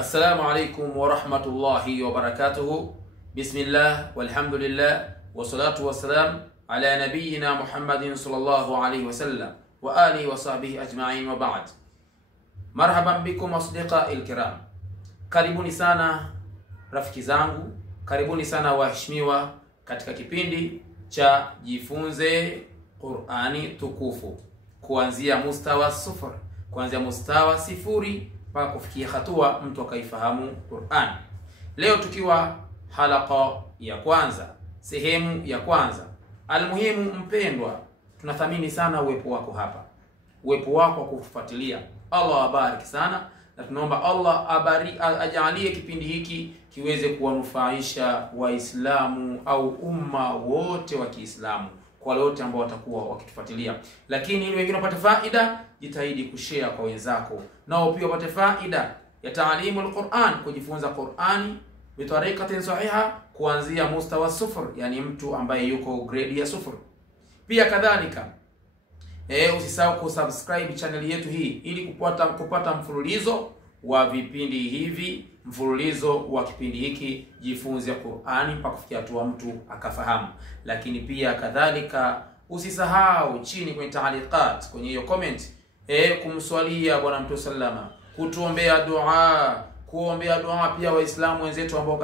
Assalamu alaikum wa rahmatullahi wa barakatuhu. Bismillah walhamdulillah wa salatu wa salam ala nabiyyina Muhammadin sallallahu alaihi wasallam wa alihi wa sahbihi ajma'in wa ba'd. Marhaban bikum asdiqai alkiram. Karibuni sana rafiki zangu, karibuni sana waheshimiwa katika kipindi cha Jifunze Qur'ani tukufu, kuanzia mustawa sufur, kuanzia mustawa sifuri mpaka kufikia hatua mtu akaifahamu Qur'an. Leo tukiwa halaka ya kwanza, sehemu ya kwanza. Almuhimu mpendwa, tunathamini sana uwepo wako hapa, uwepo wako wa kufuatilia. Allah abariki sana, na tunaomba Allah ajalie kipindi hiki kiweze kuwanufaisha Waislamu au umma wote wa Kiislamu, kwa wale wote ambao watakuwa wakitufuatilia. Lakini ili wengine wapate faida, jitahidi kushare kwa wenzako, nao pia wapate faida ya taalimu al-Qur'an, kujifunza Qur'ani bitarikatin sahiha, kuanzia mustawa sufur, yani mtu ambaye yuko grade ya sufur. Pia kadhalika usisahau kusubscribe channel yetu hii ili kupata mfululizo wa vipindi hivi, mfululizo wa kipindi hiki Jifunze Qur'ani mpaka kufikia hatua mtu akafahamu. Lakini pia kadhalika usisahau chini kwenye taaliqat, kwenye hiyo comment, kumswalia bwana Mtume sallama, kutuombea dua, kuombea dua pia Waislamu wenzetu ambao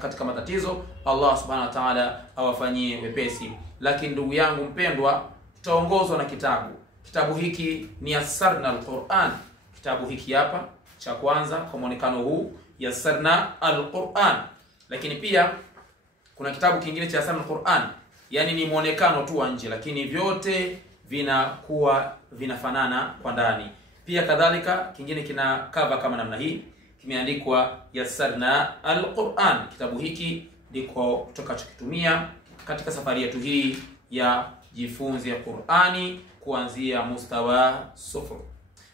katika matatizo, Allah subhanahu wa ta'ala awafanyie wepesi. Lakini ndugu yangu mpendwa, tutaongozwa na kitabu hiki ni Yassarna al-Qur'an. Kitabu hiki hapa cha kwanza kwa muonekano huu, Yassarna al-Qur'an. Lakini pia kuna kitabu kingine cha Yassarna al-Qur'an, yani ni muonekano tu wa nje, lakini vyote vinakuwa vinafanana kwa ndani. Pia kadhalika kingine kina cover kama namna hii, kimeandikwa Yassarna al-Qur'an. Kitabu hiki ndiko tutakachokitumia katika safari yetu hii ya Jifunze Qur'ani kuanzia mustawa sufur.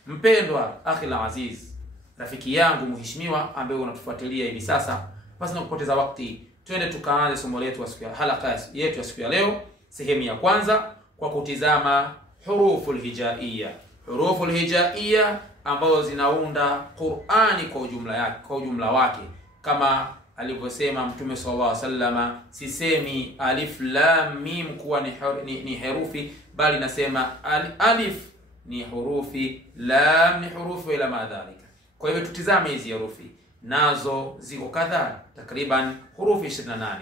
Mpendwa akhi aziz, rafiki yangu mheshimiwa ambaye unatufuatilia hivi sasa, basi na kupoteza wakati, twende tukaanze somo letu wa siku ya halaka yetu ya siku ya leo, sehemu ya kwanza, kwa kutizama huruful hijaiyya. Huruful hijaiyya ambazo zinaunda Qur'ani kwa ujumla yake, kwa ujumla wake, kama alivyosema Mtume sallallahu alaihi wasallam, sisemi alif lam mim kuwa ni herufi, bali nasema alif ni hurufi, lam ni hurufi, ila madhalika. Kwa hivyo tutizame hizi herufi, nazo ziko kadhaa, takriban hurufi 28.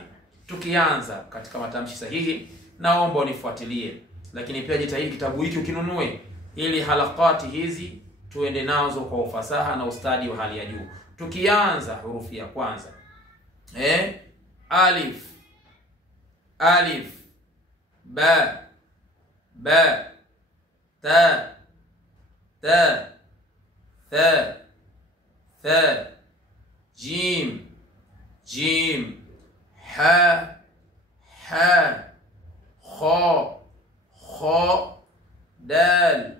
Tukianza katika matamshi sahihi, naomba unifuatilie, lakini pia jitahidi kitabu hiki ukinunue, ili halakati hizi tuende nazo kwa ufasaha na ustadi wa hali ya juu. Tukianza hurufi ya kwanza, alif, alif, ba, ba, ta, ta, tha, tha, jim, jim, ha, ha, kha, kha, dal,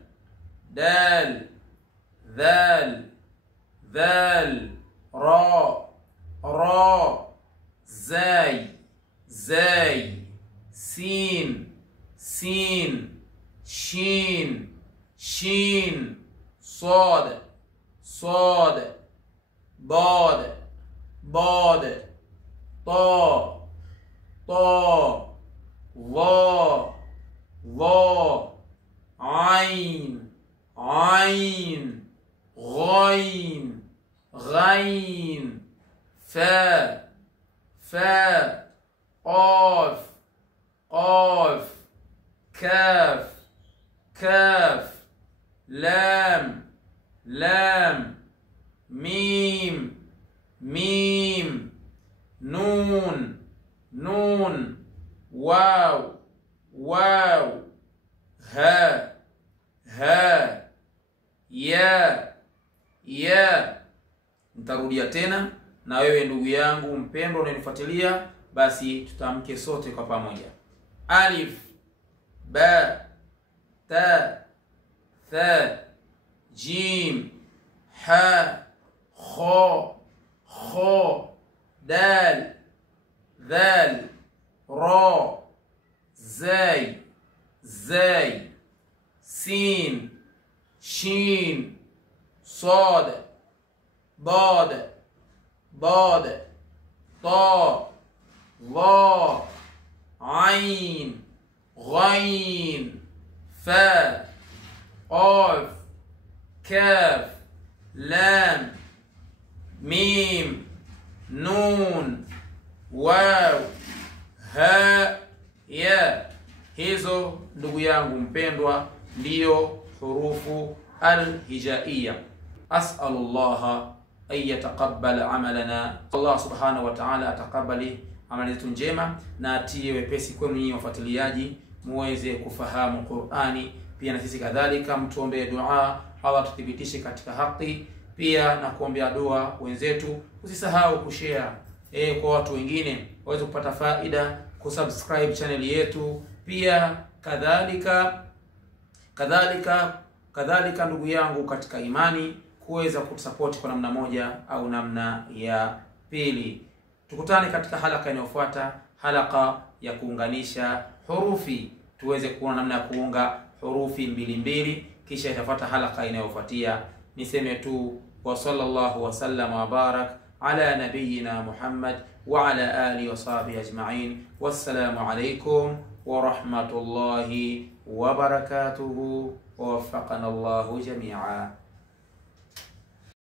dal, dhal, dhal, ra, ra, zay, zay, sin, sin, shin, shin, sad, sad, bad, bad, ta, ta, va, va, ain, ain, ghain, ghain, fa, fa, qaf, qaf, kaf, kaf, lam, lam, mim, mim, nun, nun, waw, waw, ha, ha, ya, ya. Nitarudia tena, na wewe ndugu yangu mpendwa unanifuatilia, basi tutamke sote kwa pamoja. Alif, ba, ta, tha, jim, ha, kha, kha, dal, dhal, ra, zay, zay, sin, shin, صاد ضاد ضاد طاء ظاء عين غين فاء قاف كاف لام ميم نون واw ha ya. Hizo ndugu yangu mpendwa ndio hurufu al-hijaiya. As'alullaha an yataqabbala amalana. Allah subhanahu wa ta'ala atakabali amali zetu njema na atie wepesi kwenu nyinyi wafuatiliaji muweze kufahamu Qur'ani. Pia na sisi kadhalika mtuombee dua Allah tuthibitishe katika haki, pia na kuombea dua wenzetu. Usisahau kushare kwa watu wengine waweze kupata faida, kusubscribe channel yetu, pia kadhalika ndugu yangu katika imani kuweza kutusupport kwa namna moja au namna ya pili. Tukutane katika halaka inayofuata, halaka ya kuunganisha hurufi, tuweze kuona namna ya kuunga hurufi mbili mbili, kisha itafuata halaka inayofuatia. Niseme tu wa sallallahu wa sallam wa barak ala nabiyyina Muhammad wa ala alihi wa sahbihi ajma'in. Wassalamu alaykum wa rahmatullahi wa barakatuhu wa waffaqana Allahu jami'a.